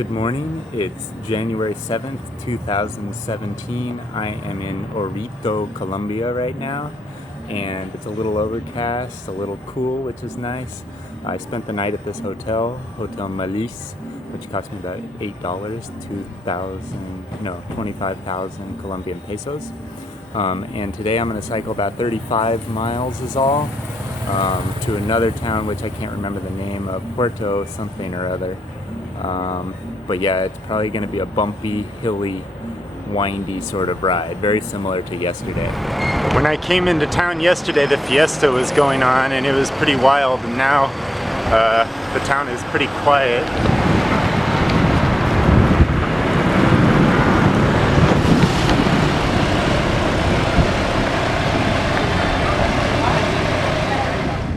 Good morning. It's January 7th, 2017. I am in Orito, Colombia right now, and it's a little overcast, a little cool, which is nice. I spent the night at this hotel, Hotel Malis, which cost me about $8, 25,000 Colombian pesos. And today I'm going to cycle about 35 miles is all, to another town which I can't remember the name of, Puerto something or other. But yeah, it's probably going to be a bumpy, hilly, windy sort of ride, very similar to yesterday. When I came into town yesterday, the fiesta was going on and it was pretty wild, and now the town is pretty quiet.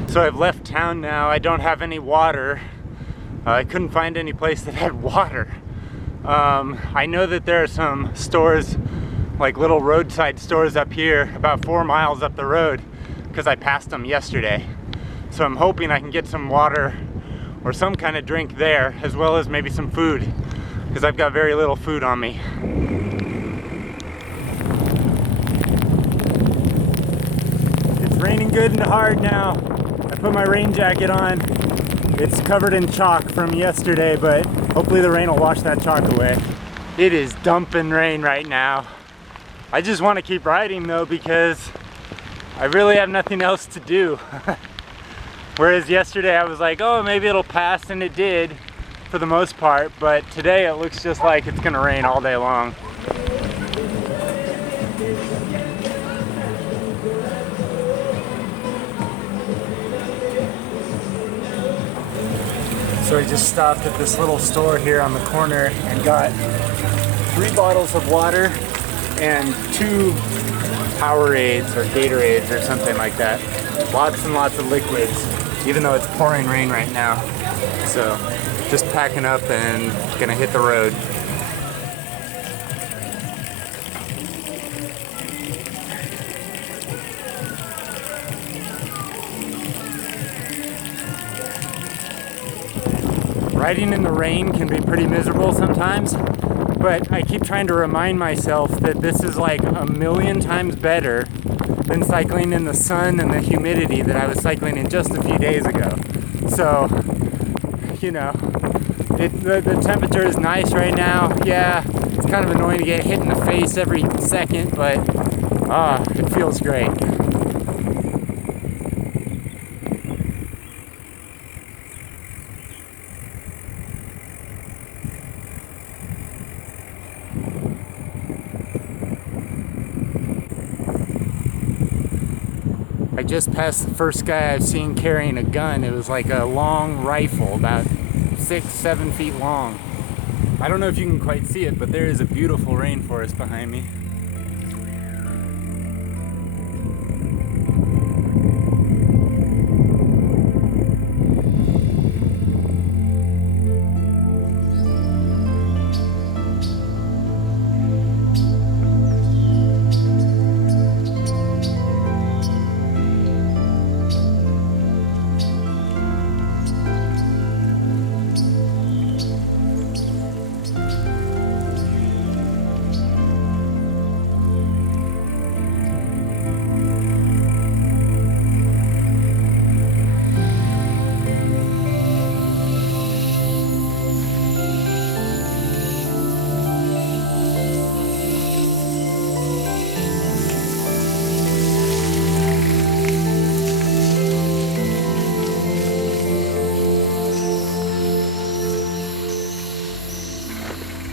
So I've left town now. I don't have any water. I couldn't find any place that had water. I know that there are some stores, like little roadside stores up here, about 4 miles up the road, because I passed them yesterday. So I'm hoping I can get some water or some kind of drink there, as well as maybe some food, because I've got very little food on me. It's raining good and hard now. I put my rain jacket on. It's covered in chalk from yesterday, but hopefully the rain will wash that chalk away. It is dumping rain right now. I just want to keep riding though, because I really have nothing else to do. Whereas yesterday I was like, oh, maybe it'll pass, and it did for the most part, but today it looks just like it's gonna rain all day long. So I just stopped at this little store here on the corner and got 3 bottles of water and 2 Powerades or Gatorades or something like that. Lots and lots of liquids, even though it's pouring rain right now. So just packing up and gonna hit the road. Riding in the rain can be pretty miserable sometimes, but I keep trying to remind myself that this is like a million times better than cycling in the sun and the humidity that I was cycling in just a few days ago. So, you know, the temperature is nice right now. Yeah, it's kind of annoying to get hit in the face every second, but it feels great. I just passed the first guy I've seen carrying a gun. It was like a long rifle, about 6-7 feet long. I don't know if you can quite see it, but there is a beautiful rainforest behind me.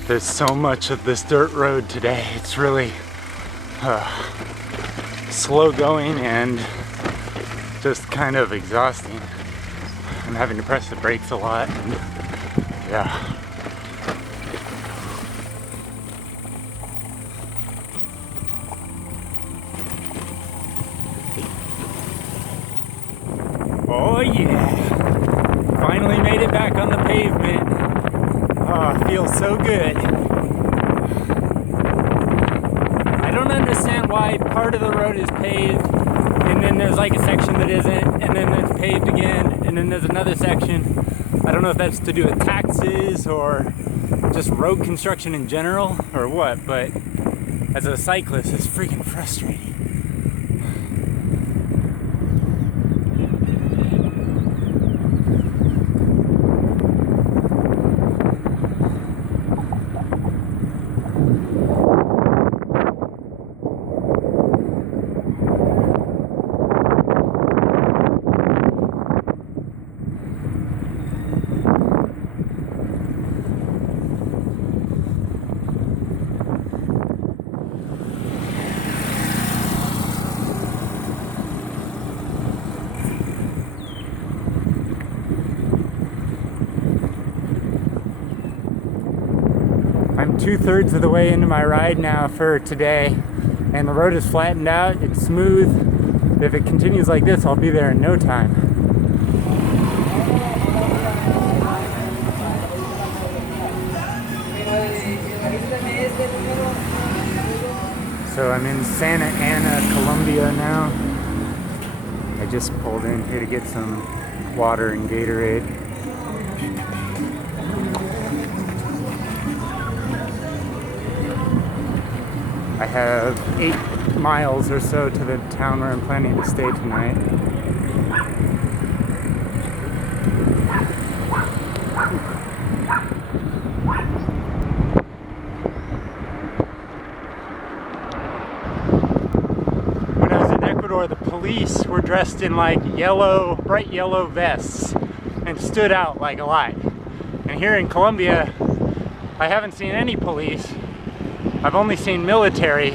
There's so much of this dirt road today. It's really slow going and just kind of exhausting. I'm having to press the brakes a lot, and yeah. Oh yeah! Finally made it back on the pavement. Oh, it feels so good. I don't understand why part of the road is paved and then there's like a section that isn't, and then it's paved again, and then there's another section. I don't know if that's to do with taxes or just road construction in general or what, but as a cyclist, it's freaking frustrating. I'm 2/3 of the way into my ride now for today, and the road is flattened out, it's smooth. If it continues like this, I'll be there in no time. So I'm in Santa Ana, Colombia now. I just pulled in here to get some water and Gatorade. I have 8 miles or so to the town where I'm planning to stay tonight. When I was in Ecuador, the police were dressed in like yellow, bright yellow vests and stood out like a lot. And here in Colombia, I haven't seen any police. I've only seen military,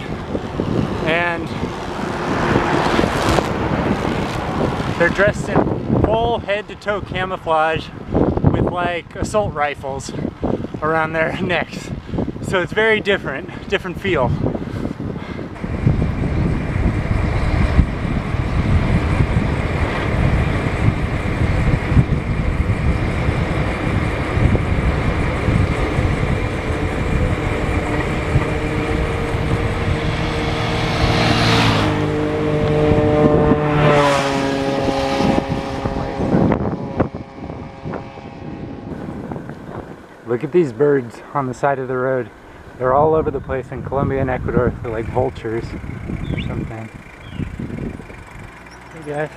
and they're dressed in full head-to-toe camouflage with like assault rifles around their necks. So it's very different feel. Look at these birds on the side of the road. They're all over the place in Colombia and Ecuador. They're like vultures or something. Hey guys.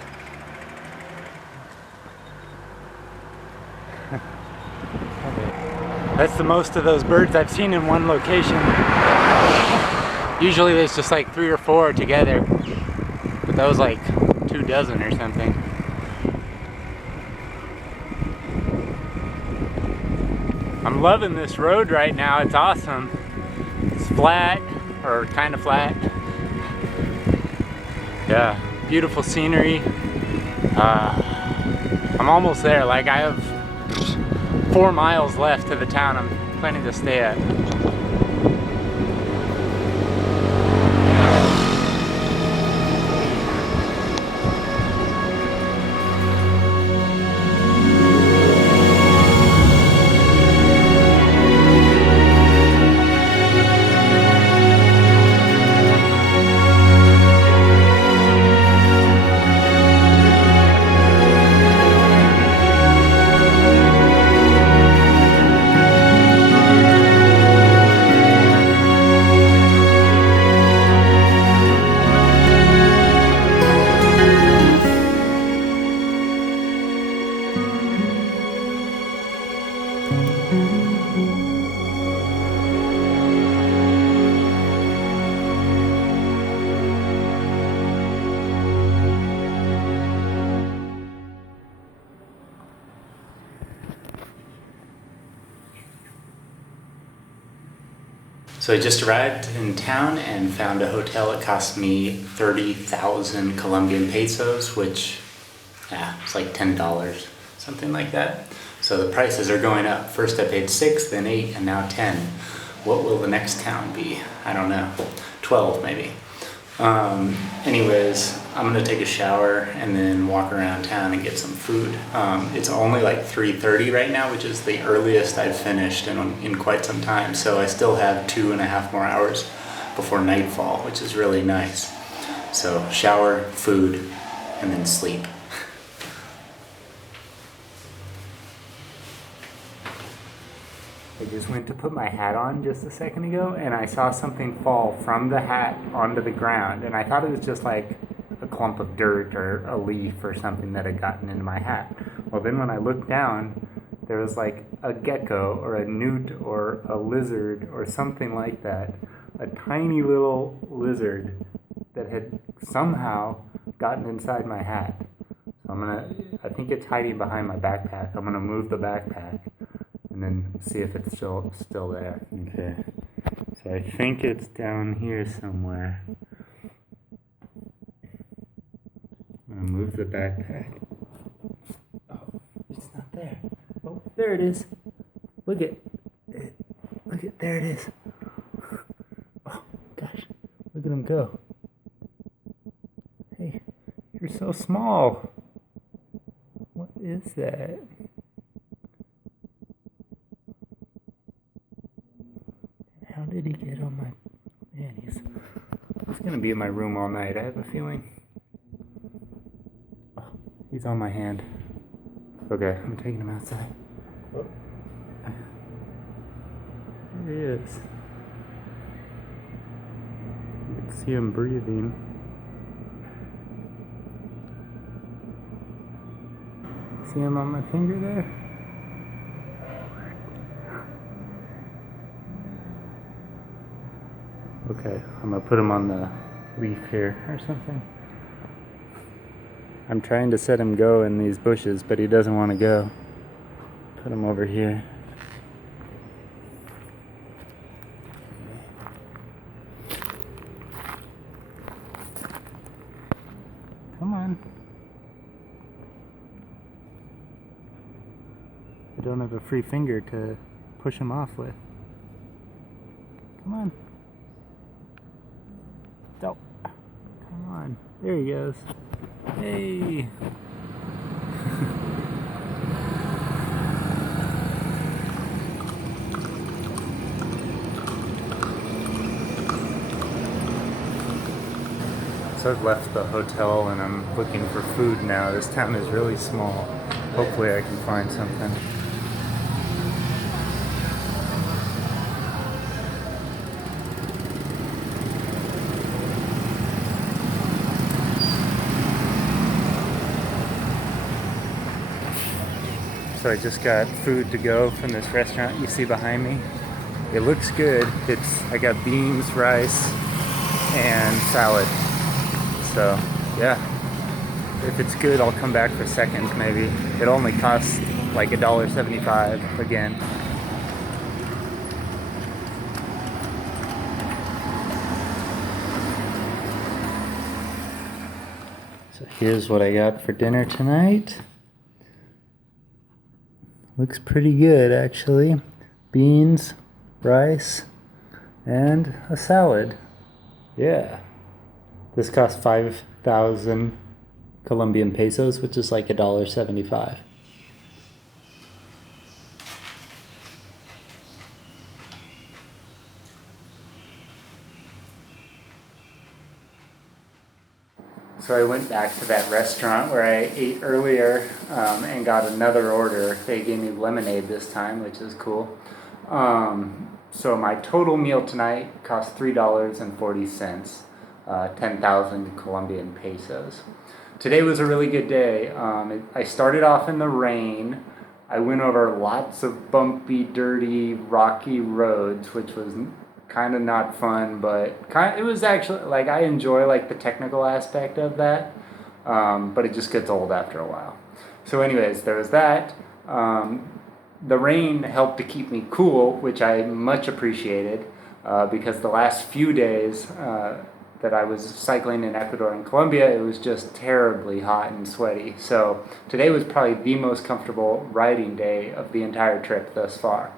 That's the most of those birds I've seen in one location. Usually there's just like 3 or 4 together, but that was like 2 dozen or something. I'm loving this road right now, it's awesome. It's flat, or kind of flat. Yeah, beautiful scenery. I'm almost there, like I have 4 miles left to the town I'm planning to stay at. So I just arrived in town and found a hotel. It cost me 30,000 Colombian pesos, which, yeah, it's like $10, something like that. So the prices are going up. First I paid 6, then 8, and now 10. What will the next town be? I don't know. 12 maybe. Anyways, I'm gonna take a shower and then walk around town and get some food. It's only like 3:30 right now, which is the earliest I've finished in quite some time. So I still have 2.5 more hours before nightfall, which is really nice. So shower, food, and then sleep. Like just went to put my hat on just a second ago, and I saw something fall from the hat onto the ground, and I thought it was just like a clump of dirt or a leaf or something that had gotten into my hat. Well, then when I looked down, there was like a gecko or a newt or a lizard or something like that, a tiny little lizard that had somehow gotten inside my hat. So I think it's hiding behind my backpack. I'm gonna move the backpack and then see if it's still there. Okay, so I think it's down here somewhere. I'm gonna move the backpack. Oh, it's not there. Oh, there it is. Look at it. Look at, there it is. Oh gosh, look at him go. Hey, you're so small. What is that? How did he get on my... Man, he's gonna be in my room all night, I have a feeling. Oh, he's on my hand. Okay, I'm taking him outside. Oh. There he is. You can see him breathing. See him on my finger there? Okay, I'm gonna put him on the leaf here or something. I'm trying to set him go in these bushes, but he doesn't want to go. Put him over here. Come on. I don't have a free finger to push him off with. Come on. Oh, come on. There he goes. Hey. So I've left the hotel and I'm looking for food now. This town is really small. Hopefully I can find something. So I just got food to go from this restaurant you see behind me. It looks good. I got beans, rice, and salad. So yeah, if it's good, I'll come back for seconds maybe. It only costs like $1.75 again. So here's what I got for dinner tonight. Looks pretty good actually. Beans, rice, and a salad. Yeah. This cost 5,000 Colombian pesos, which is like $1.75. So I went back to that restaurant where I ate earlier and got another order. They gave me lemonade this time, which is cool. So my total meal tonight cost $3.40, 10,000 Colombian pesos. Today was a really good day. I started off in the rain. I went over lots of bumpy, dirty, rocky roads, which was kind of not fun, but it was actually, like, I enjoy like the technical aspect of that, but it just gets old after a while. So anyways, there was that. The rain helped to keep me cool, which I much appreciated, because the last few days that I was cycling in Ecuador and Colombia, it was just terribly hot and sweaty. So today was probably the most comfortable riding day of the entire trip thus far.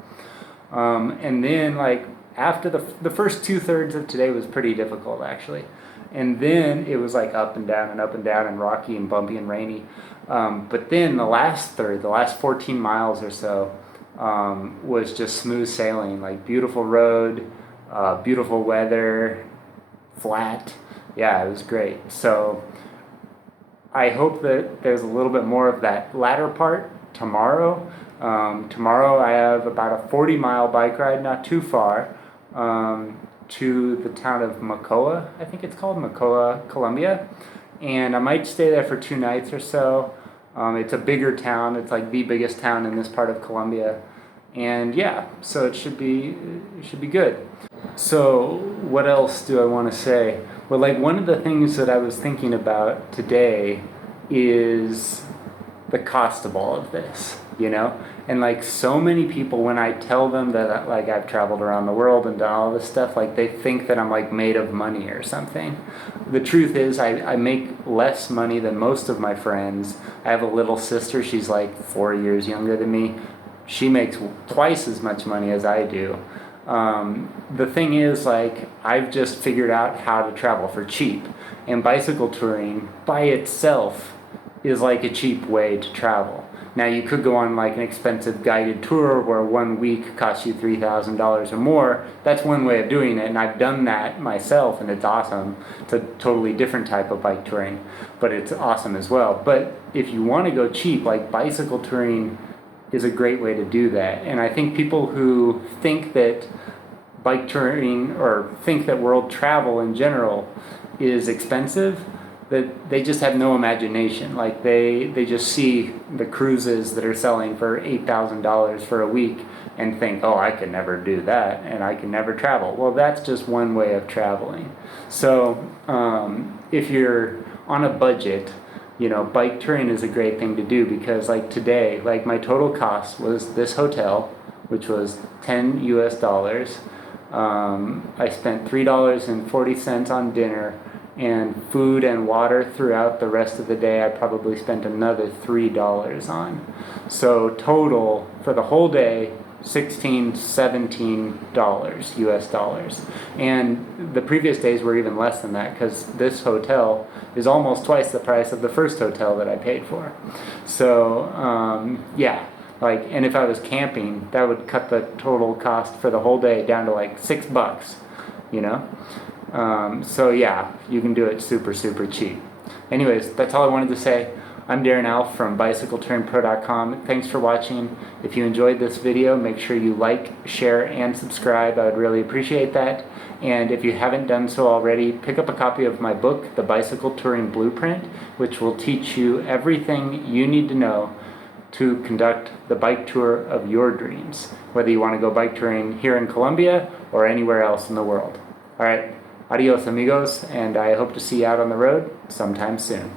And then like after the first 2/3 of today was pretty difficult actually. And then it was like up and down and rocky and bumpy and rainy. But then the last third, the last 14 miles or so, was just smooth sailing, like beautiful road, beautiful weather, flat. Yeah, it was great. So I hope that there's a little bit more of that latter part tomorrow. Tomorrow I have about a 40-mile bike ride, not too far, to the town of Macoa, I think it's called, Macoa, Colombia. And I might stay there for 2 nights or so. It's a bigger town. It's like the biggest town in this part of Colombia. And yeah, so it should be good. So what else do I want to say? Well, like one of the things that I was thinking about today is the cost of all of this, you know? And like so many people, when I tell them that like I've traveled around the world and done all this stuff, like they think that I'm like made of money or something. The truth is I make less money than most of my friends. I have a little sister, she's like 4 years younger than me. She makes twice as much money as I do. The thing is, like, I've just figured out how to travel for cheap. And bicycle touring by itself is like a cheap way to travel. Now you could go on like an expensive guided tour where 1 week costs you $3,000 or more. That's one way of doing it, and I've done that myself, and it's awesome. It's a totally different type of bike touring, but it's awesome as well. But if you want to go cheap, like bicycle touring is a great way to do that. And I think people who think that bike touring or think that world travel in general is expensive, that they just have no imagination. Like they just see the cruises that are selling for $8,000 for a week and think, oh, I could never do that and I can never travel. Well, that's just one way of traveling. So if you're on a budget, you know, bike touring is a great thing to do, because like today, like my total cost was this hotel, which was $10 US. I spent $3.40 on dinner, and food and water throughout the rest of the day I probably spent another $3 on. So total for the whole day, $16, $17 US. And the previous days were even less than that, because this hotel is almost twice the price of the first hotel that I paid for. So yeah, like, and if I was camping, that would cut the total cost for the whole day down to like $6, you know? So yeah, you can do it super, super cheap. Anyways, that's all I wanted to say. I'm Darren Alf from BicycleTouringPro.com. Thanks for watching. If you enjoyed this video, make sure you like, share, and subscribe. I would really appreciate that. And if you haven't done so already, pick up a copy of my book, The Bicycle Touring Blueprint, which will teach you everything you need to know to conduct the bike tour of your dreams, whether you want to go bike touring here in Colombia or anywhere else in the world. All right, adios amigos, and I hope to see you out on the road sometime soon.